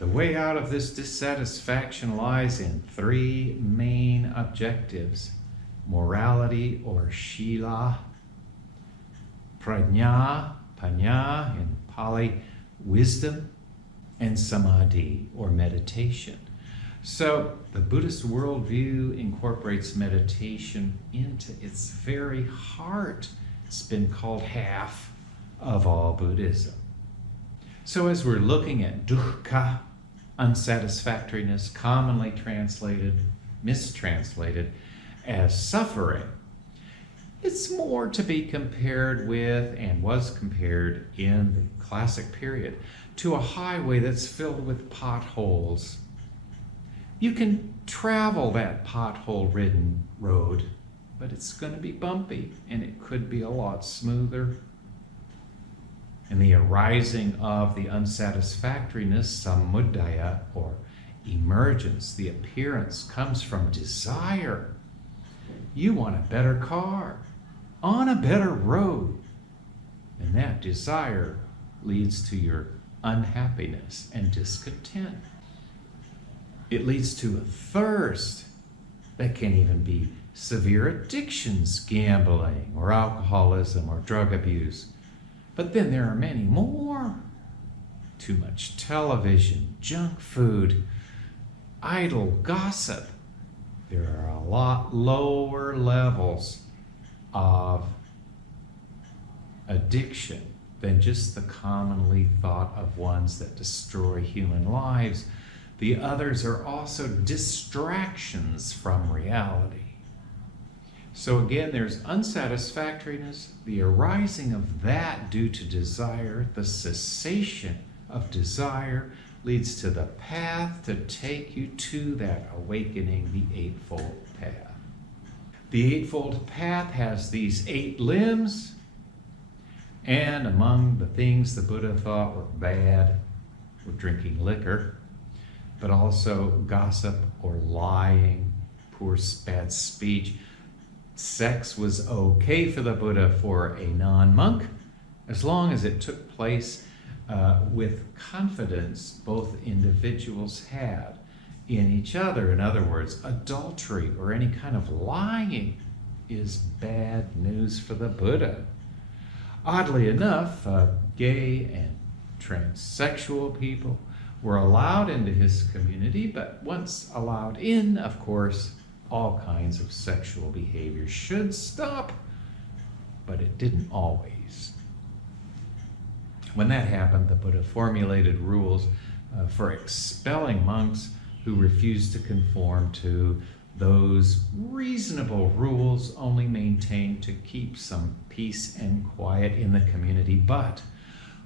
The way out of this dissatisfaction lies in three main objectives: morality or shila, prajna, panya in Pali, wisdom, and samadhi or meditation. So the Buddhist worldview incorporates meditation into its very heart. It's been called half of all Buddhism. So as we're looking at dukkha, unsatisfactoriness, commonly mistranslated as suffering, it's more to be compared with, and was compared in the classic period, to a highway that's filled with potholes. You can travel that pothole-ridden road, but it's going to be bumpy, and it could be a lot smoother. And the arising of the unsatisfactoriness, samudaya, or emergence, the appearance, comes from desire. You want a better car, on a better road. And that desire leads to your unhappiness and discontent. It leads to a thirst that can even be severe addictions, gambling, or alcoholism, or drug abuse. But then there are many more. Too much television, junk food, idle gossip. There are a lot lower levels of addiction than just the commonly thought of ones that destroy human lives. The others are also distractions from reality. So again, there's unsatisfactoriness, the arising of that due to desire, the cessation of desire leads to the path to take you to that awakening, the Eightfold Path. The Eightfold Path has these 8 limbs, and among the things the Buddha thought were bad were drinking liquor, but also gossip or lying, poor bad speech. Sex was okay for the Buddha for a non-monk, as long as it took place with confidence both individuals had in each other. In other words, adultery or any kind of lying is bad news for the Buddha. Oddly enough, gay and transsexual people were allowed into his community, but once allowed in, of course, all kinds of sexual behavior should stop, but it didn't always. When that happened, the Buddha formulated rules for expelling monks who refused to conform to those reasonable rules only maintained to keep some peace and quiet in the community. But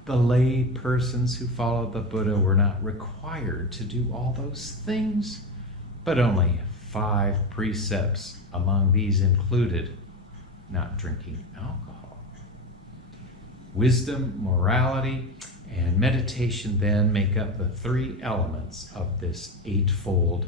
the lay persons who followed the Buddha were not required to do all those things, but only 5 precepts. Among these included not drinking alcohol. Wisdom, morality, and meditation then make up the 3 elements of this eightfold